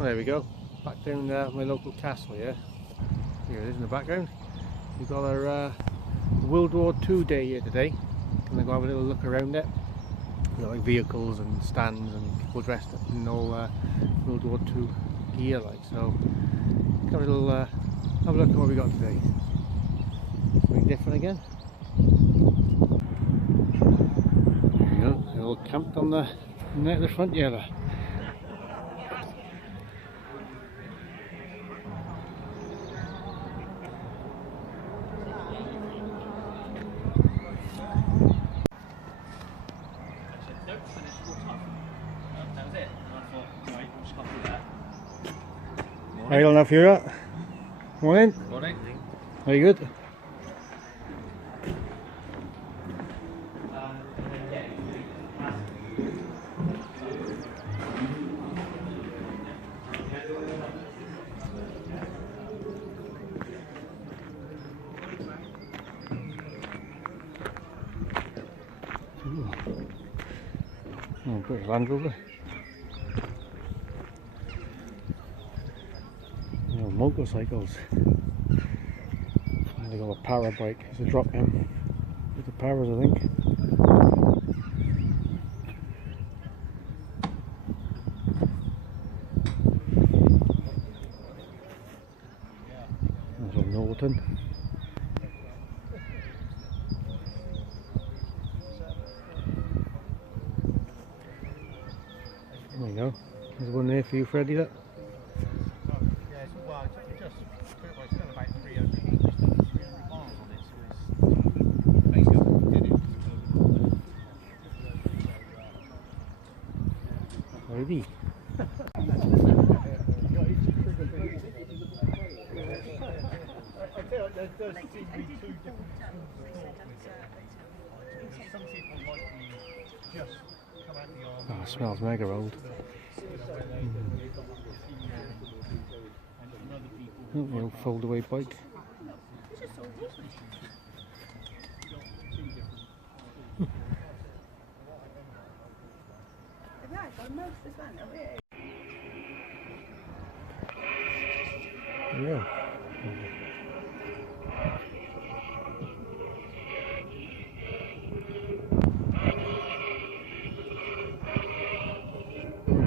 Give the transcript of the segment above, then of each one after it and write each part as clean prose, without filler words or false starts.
Well, there we go, back down my local castle here. Here it is in the background. We've got our World War II day here today. Gonna go have a little look around it. We've got like vehicles and stands and people dressed up in all World War II gear, like, so have a little have a look at what we got today. Something different again. There we go, they're all camped on the front here there. How you enough here at? Morning. Morning. Very good. Oh, British Land Rover. Motorcycles. They got a power bike. It's a drop in with the powers, I think. There's a Norton. There you go. There's one there for you, Freddie. Look. Maybe. Oh, it smells mega old. Oh, the old fold-away bike. Yeah.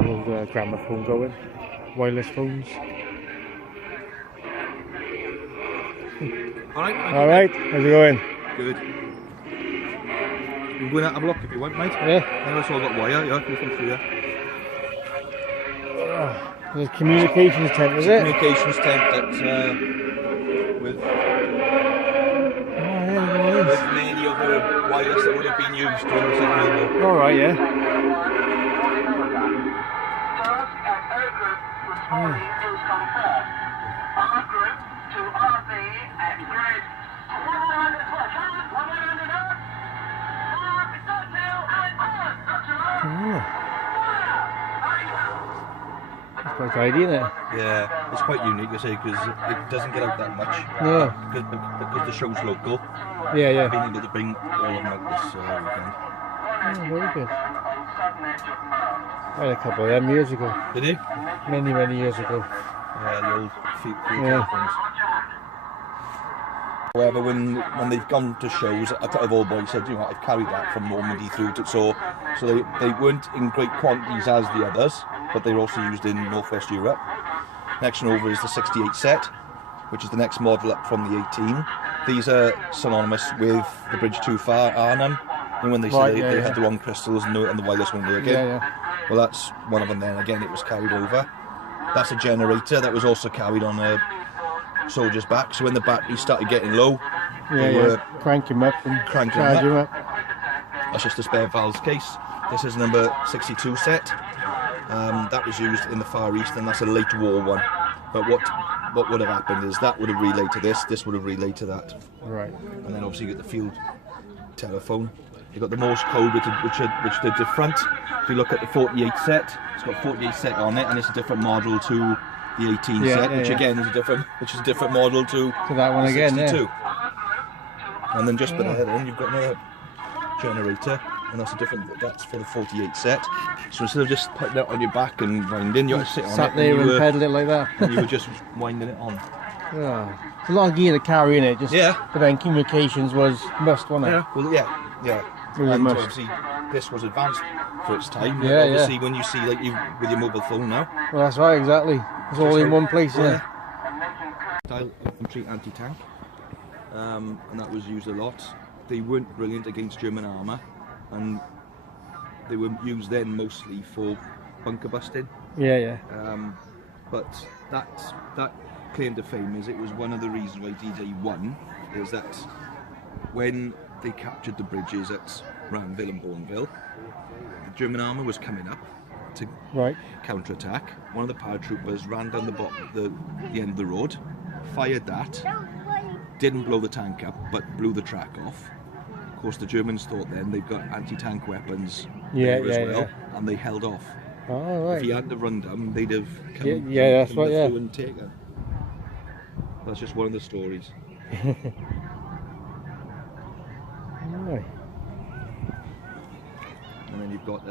Old gramophone going, wireless phones. Alright, how's it going? Good. You can go in and have a look if you want, mate. Yeah. I also got wire, yeah, you can through here. There's a communications tent, is it? Communications tent that's with many of the wires that would have been used during the Second World War. Alright, yeah. That's quite tidy, isn't it? Yeah, it's quite unique, I say, because it doesn't get out that much. No. Because the show's local. Yeah, yeah. Being able to bring all of them out this weekend. Oh, very good. I had a couple of them years ago. Did you? Many years ago. Yeah, the old field telephones. However, when they've gone to shows, a couple of old boys said, you know, I've carried that from Normandy through to so they weren't in great quantities as the others, but they're also used in Northwest Europe. Next one over is the 68 set, which is the next model up from the 18. These are synonymous with the Bridge Too Far Arnhem, and when they say they had the wrong crystals and the wireless won't work in. Well, that's one of them then. Again, it was carried over. That's a generator that was also carried on a soldier's back, so when the batteries started getting low, they were crank him up and cranking charge him him up. up. That's just a spare valves case. This is number 62 set. That was used in the Far East, and that's a late war one. But what would have happened is that would have relayed to this would have relayed to that. Right. And then obviously you get the field telephone. You've got the Morse code, which did the front. If you look at the 48 set, it's got 48 set on it, and it's a different model to the 18 set, which again is a different model to that one again. 62. And then just below then you've got another generator. and that's a different. That's for the 48 set. So instead of just putting it on your back and winding, you had to sit on it. Sat there and pedal it like that. And you were just winding it on. Yeah. It's a lot of gear to carry in it. Just, yeah. But then communications was must, wasn't it? Yeah. Well, yeah. And obviously, this was advanced for its time. Yeah, obviously, when you see like with your mobile phone now. Well, that's right, exactly. It's all in one place, yeah. Style infantry anti-tank, and that was used a lot. They weren't brilliant against German armour, and they were used then mostly for bunker busting. Yeah. But that claim to fame is it was one of the reasons why D-Day won, is that when they captured the bridges at Ranville and Bourneville, the German armour was coming up to counter-attack. One of the paratroopers ran down the end of the road, fired that, didn't blow the tank up, but blew the track off. Of course, the Germans thought then they've got anti-tank weapons there as well, and they held off. Oh, right. If he hadn't have run down, they'd have come, that's right, through and taken. That's just one of the stories. Right. And then you've got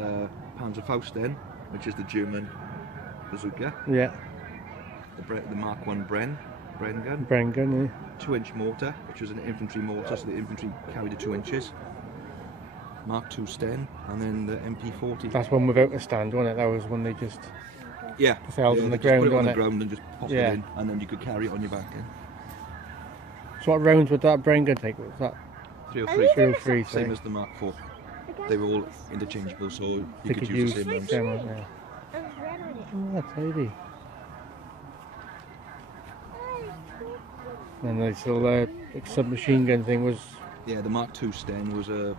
Panzerfaust then, which is the German bazooka. Yeah. The Mark 1 Bren gun. Bren gun, yeah. 2-inch mortar, which was an infantry mortar, so the infantry carried it 2 inches. Mark 2 Sten, and then the MP40. That's one without a stand, wasn't it? That was one they just held on the just ground, put it on the it? ground and just pop it in, and then you could carry it on your back in. So what rounds would that Bren gun take? Was that 303. 303, Same as the Mark 4. They were all interchangeable, so you could use the same rounds. Yeah. Oh, that's tidy. And the little submachine gun thing was... Yeah, the Mark 2 Sten was a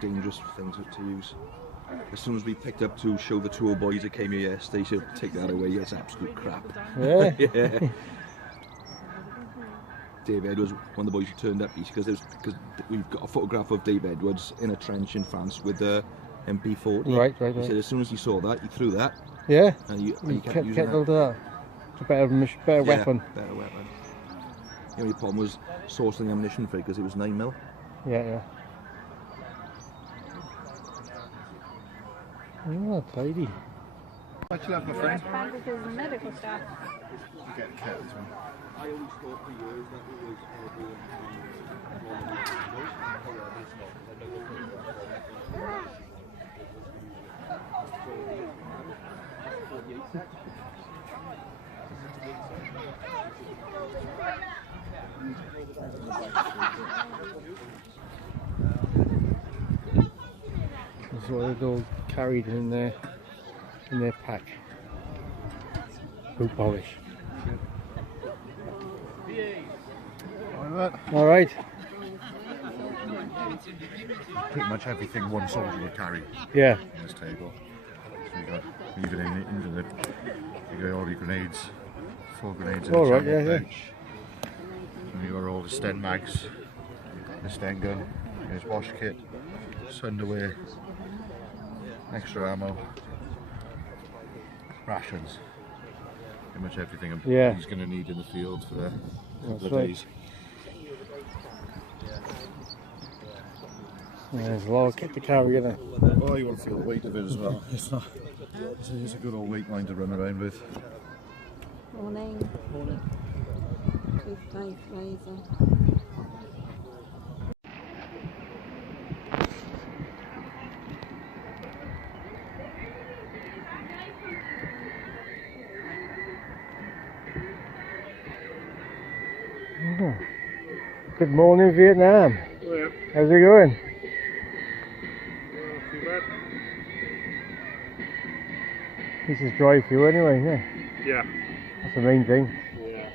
dangerous thing to use. As soon as we picked up to show the tour boys that came here yesterday, said take that away, it's absolute crap. Yeah? Yeah. Dave Edwards, one of the boys who turned up, because we've got a photograph of Dave Edwards in a trench in France with the MP40. Right. He said as soon as he saw that, he threw that. Yeah? And you kept using that. It's a better weapon. Better weapon. The only problem was sourcing ammunition for it, because it was 9mm. Yeah. Oh, tidy. Much love, my friend. Bandages and medical stuff. You get a cat as well. I always thought for years that it was That's what they've all carried in their pack. Boot polish. All right. Pretty much everything one soldier would carry. Yeah. On this table. So you got even into the you got all your grenades, 4 grenades in All a right, pouch. And you got all the Sten mags, the Sten gun, his wash kit, his underwear, extra ammo, rations. Pretty much everything he's going to need in the field for the couple of days. Yeah, there's a lot of kit to carry, isn't there? Oh, you want to feel the weight of it as well. It's a good old weight line to run around with. Morning. With Dave Fraser. Oh. Good morning, Vietnam. Oh, yeah. How's it going? Not too bad. This is dry for you anyway, yeah? Yeah. That's the main thing. Yeah.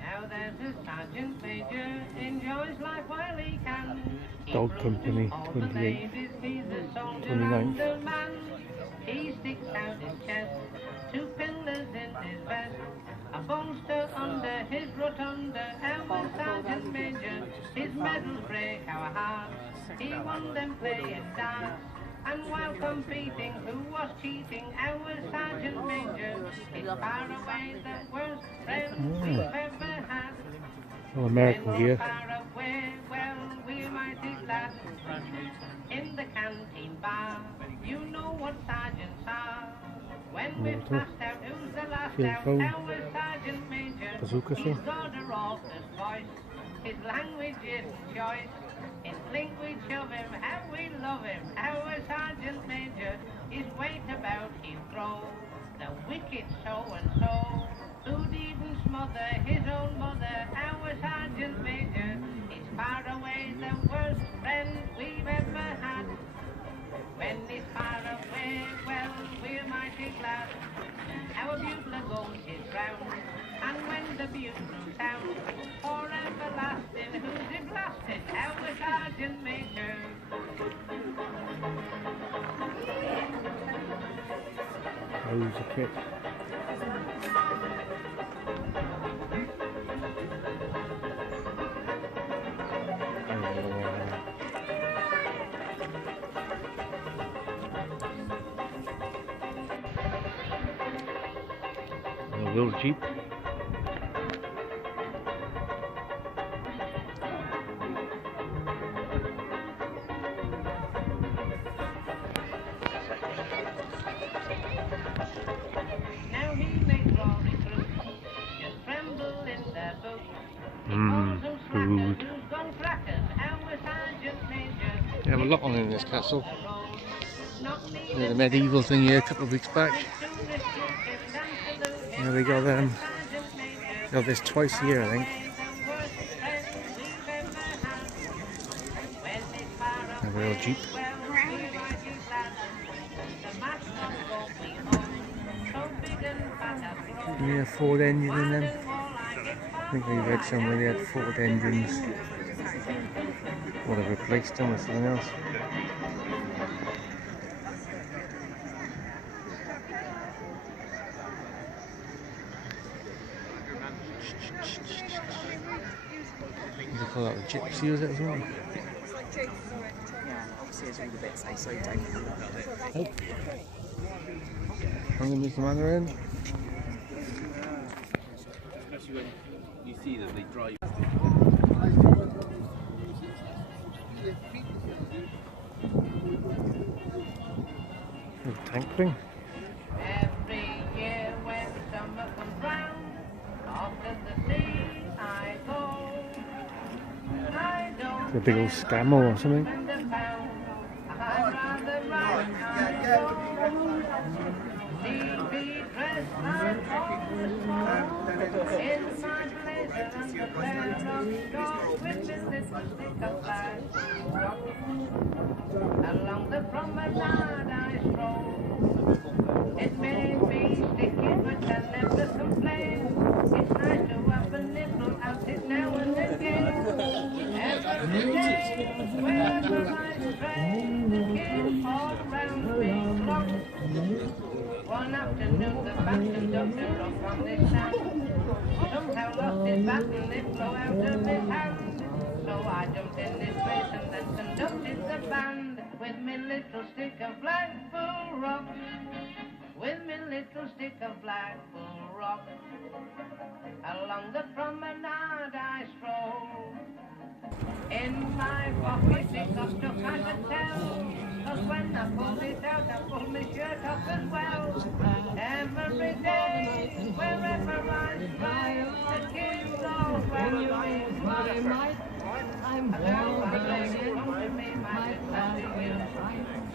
Now there's a sergeant major enjoys life while he can. Dog Company, All the 28th, ladies, he's a soldier 29th. and a man. He sticks out his chest, 2 pillars in his vest, a bolster under his rotunda. Our sergeant major, his medals break our hearts. He won them playing darts, and while competing, who was cheating? Our sergeant major, his far away the worst friend we've ever had. All American gear. Far away, well, we might be glad. In the canteen bar, you know what sergeants are. When we passed out, who's the last Field out? phone. Our sergeant major. Bazooka His thing. order of his voice. His language isn't choice. In language of him, how we love him. Our sergeant major. His weight about his throw. The wicked so-and-so. Who'd even smother his own mother. Our sergeant major. Is far away the worst friend we've ever had. When he's far away, well, we're mighty glad. Our bugler goes his round, and when the bugle sounds, for everlasting, who's it blasted? Our sergeant major. Loads of kit. A little Jeep. Now he makes glory through, just tremble in the boot. He calls them slackers, who's gone crackers, our sergeant major. They have a lot on in this castle. Not There's a medieval thing here a couple of weeks back. Yeah, we got this twice a year, I think. A real Jeep. Yeah, Ford engine in them. I think I read somewhere they had Ford engines. Or they replaced them with something else. You call that a gypsy, was it as well? Yeah, obviously there's all the bits they so don't. Oh. I'm going to the other end. Especially when you see them, they drive. Little tank thing. Every year when summer comes round, off to the sea I go. I don't A big old scammer or something. spend a pound. I'd rather ride on the road. See me dressed like in my blazer and the pair of shorts with this little stick of flag. Along the promenade I stroll. It may be sticky, but I never complain. It's nice to have a little outing now and again. Every day, wherever I stray, the kids all round me flock. One afternoon, the band conductor up on this sound somehow lost his baton, it flew out of his hand. So I jumped in this race and then conducted the band with me little stick of Blackpool rock. With me little stick of Blackpool rock. Along the promenade I stroll. In my pocket it got stuck I could tell. 'Cause when I pulled it out, I pulled my shirt off as well. Every day, wherever I smile, the kids all round me. I'm warm, to me, my sister to you.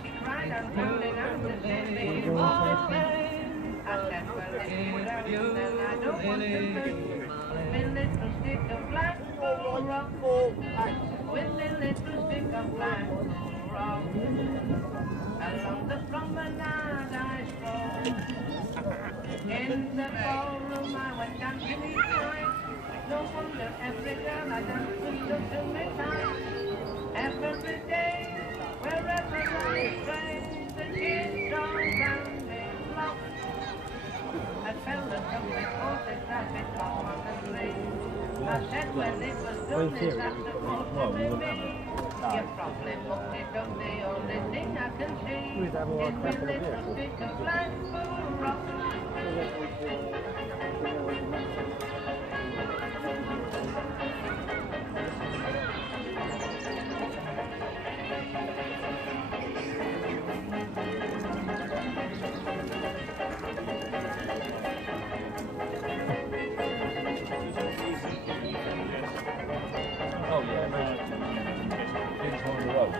She cried out, tumbling out to say me all day. I said, well, if you love you, then I don't want to lose. My little stick of Blackpool rock. With a little stick of Blackpool rock. Along the promenade I stroll. In the ballroom I went dancing each night. No wonder every girl I danced with looked to me tight. Every day, wherever I stray, the kids all round me flock. I felt that something caught the traffic on the street. I said when it was done, is that supposed to be me? You're probably looked it up, the only thing I can see is my little stick of Blackpool rock. Oh yeah, it's on the road.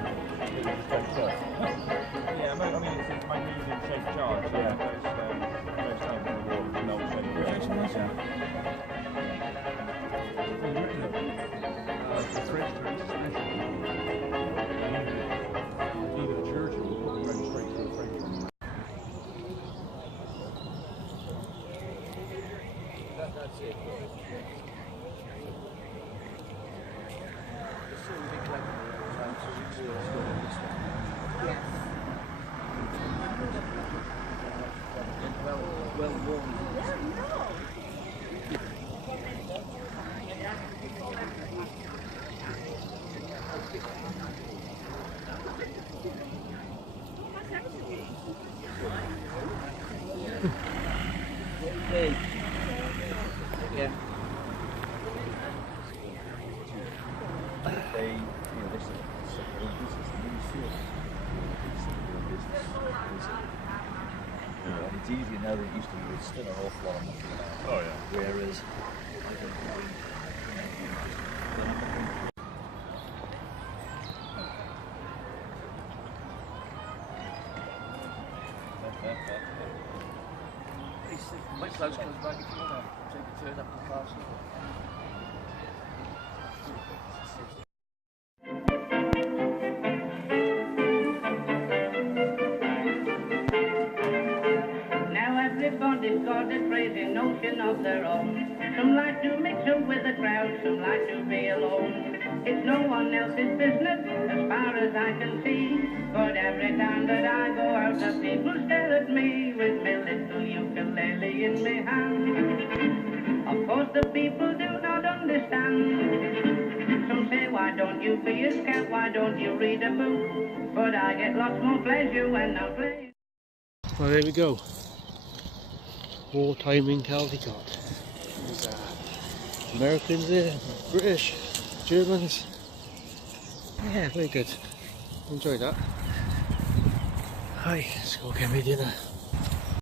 Yeah, I mean it's my medium shaped charge. Yeah, most times on the road, no shaped charge. The French translation. Even the church will go straight to the French. That's it. Well worn. Yeah. They, you know, this is their own business. The Ministry of business. And it's easier now than it used to be. There's still an awful lot of money around. Oh yeah. Whereas I don't think Mike Clouds comes back if you want to take a turn up the castle. Now everybody's got a crazy notion of their own. Some like to mix up with the crowd, some like to be alone. It's no one else's business as far as I can see. But every time that I go out, the people stare at me with my little ukulele in my hand. Of course the people do not understand. Some say, why don't you be a scout, why don't you read a book? But I get lots more pleasure when I'm playing. Well, there we go. Wartime in Caldicot. There's Americans there, British, Germans. Yeah, very good. Enjoyed that. Hi, let's go get me dinner.